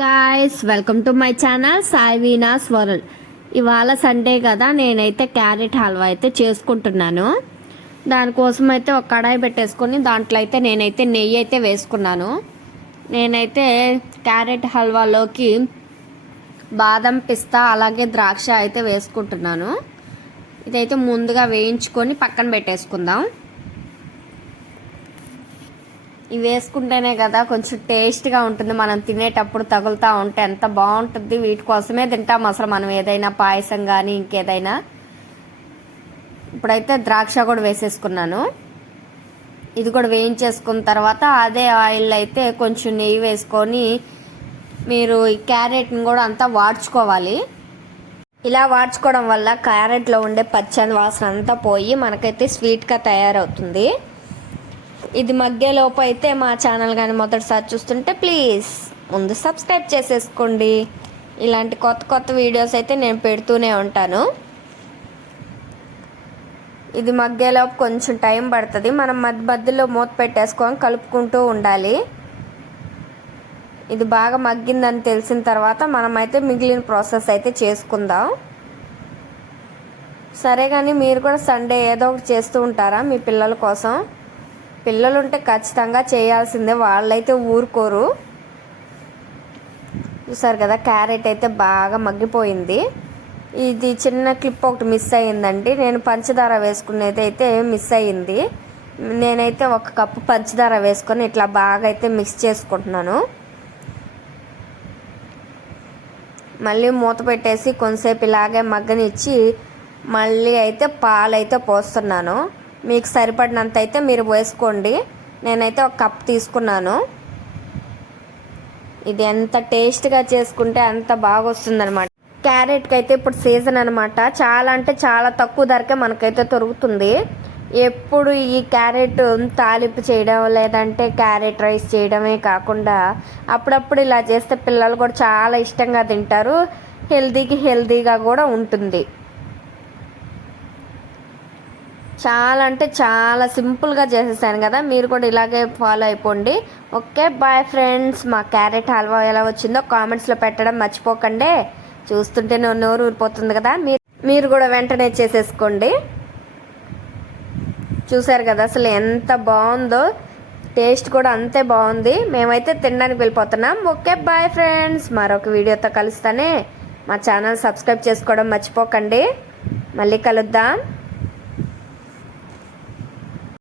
Guys welcome to my channel Sai Veena's world. ఇవాళ Sunday కదా, నేనైతే క్యారెట్ హల్వా అయితే చేసుకుంటున్నాను. దానికోసం అయితే ఒక కడాయి పెట్టేసుకొని దాంట్లో అయితే నేనైతే నెయ్యి అయితే వేసుకున్నాను. నేనైతే క్యారెట్ హల్వాలోకి బాదం, పిస్తా అలాగే ద్రాక్ష అయితే వేసుకుంటున్నాను. ఇదైతే ముందుగా వేయించుకొని పక్కన పెట్టేసుకుందాం. ఇవి వేసుకుంటేనే కదా కొంచెం టేస్ట్గా ఉంటుంది. మనం తినేటప్పుడు తగులుతూ ఉంటే ఎంత బాగుంటుంది. వీటి కోసమే తింటాం అసలు మనం ఏదైనా పాయసం కానీ ఇంకేదైనా. ఇప్పుడైతే ద్రాక్ష కూడా వేసేసుకున్నాను. ఇది కూడా వేయించేసుకున్న తర్వాత అదే ఆయిల్ అయితే కొంచెం నెయ్యి వేసుకొని మీరు ఈ క్యారెట్ని కూడా అంతా వాడ్చుకోవాలి. ఇలా వాడ్చుకోవడం వల్ల క్యారెట్లో ఉండే పచ్చని వాసన అంతా పోయి మనకైతే స్వీట్గా తయారవుతుంది. ఇది మధ్యలోపు అయితే మా ఛానల్ కానీ మొదటిసారి చూస్తుంటే ప్లీజ్ ముందు సబ్స్క్రైబ్ చేసేసుకోండి. ఇలాంటి కొత్త కొత్త వీడియోస్ అయితే నేను పెడుతూనే ఉంటాను. ఇది మధ్యలోపు కొంచెం టైం పడుతుంది. మనం మధ్యలో మూత పెట్టేసుకొని కలుపుకుంటూ ఉండాలి. ఇది బాగా మగ్గిందని తెలిసిన తర్వాత మనమైతే మిగిలిన ప్రాసెస్ అయితే చేసుకుందాం. సరే, కానీ మీరు కూడా సండే ఏదో ఒకటి చేస్తూ ఉంటారా మీ పిల్లల కోసం? పిల్లలు ఉంటే ఖచ్చితంగా చేయాల్సిందే, వాళ్ళైతే ఊరుకోరు. చూసారు కదా, క్యారెట్ అయితే బాగా మగ్గిపోయింది. ఇది చిన్న క్లిప్ ఒకటి మిస్ అయ్యిందండి. నేను పంచదార వేసుకునేది అయితే మిస్ అయ్యింది. నేనైతే 1 కప్పు పంచదార వేసుకొని ఇట్లా బాగా అయితే మిక్స్ చేసుకుంటున్నాను. మళ్ళీ మూత పెట్టేసి కొంతసేపు ఇలాగే మగ్గనిచ్చి మళ్ళీ అయితే పాలైతే పోస్తున్నాను. మీకు సరిపడినంత అయితే మీరు వేసుకోండి. నేనైతే 1 కప్ తీసుకున్నాను. ఇది ఎంత టేస్ట్గా చేసుకుంటే అంత బాగా వస్తుందన్నమాట. క్యారెట్కి అయితే ఇప్పుడు సీజన్ అనమాట. చాలా అంటే చాలా తక్కువ ధరకే మనకైతే దొరుకుతుంది. ఎప్పుడు ఈ క్యారెట్ తాలింపు చేయడం లేదంటే క్యారెట్ రైస్ చేయడమే కాకుండా అప్పుడప్పుడు ఇలా చేస్తే పిల్లలు కూడా చాలా ఇష్టంగా తింటారు. హెల్తీగా కూడా ఉంటుంది. చాలా అంటే చాలా సింపుల్గా చేసేసాను కదా, మీరు కూడా ఇలాగే ఫాలో అయిపోండి. Okay, bye friends. మా క్యారెట్ హల్వా ఎలా వచ్చిందో కామెంట్స్లో పెట్టడం మర్చిపోకండి. చూస్తుంటే నోరు ఊరిపోతుంది కదా, మీరు కూడా వెంటనే చేసేసుకోండి. చూసారు కదా అసలు ఎంత బాగుందో, టేస్ట్ కూడా అంతే బాగుంది. మేమైతే తినడానికి వెళ్ళిపోతున్నాం. Okay bye friends. మరొక వీడియోతో కలుస్తానే. మా ఛానల్ సబ్స్క్రైబ్ చేసుకోవడం మర్చిపోకండి. మళ్ళీ కలుద్దాం.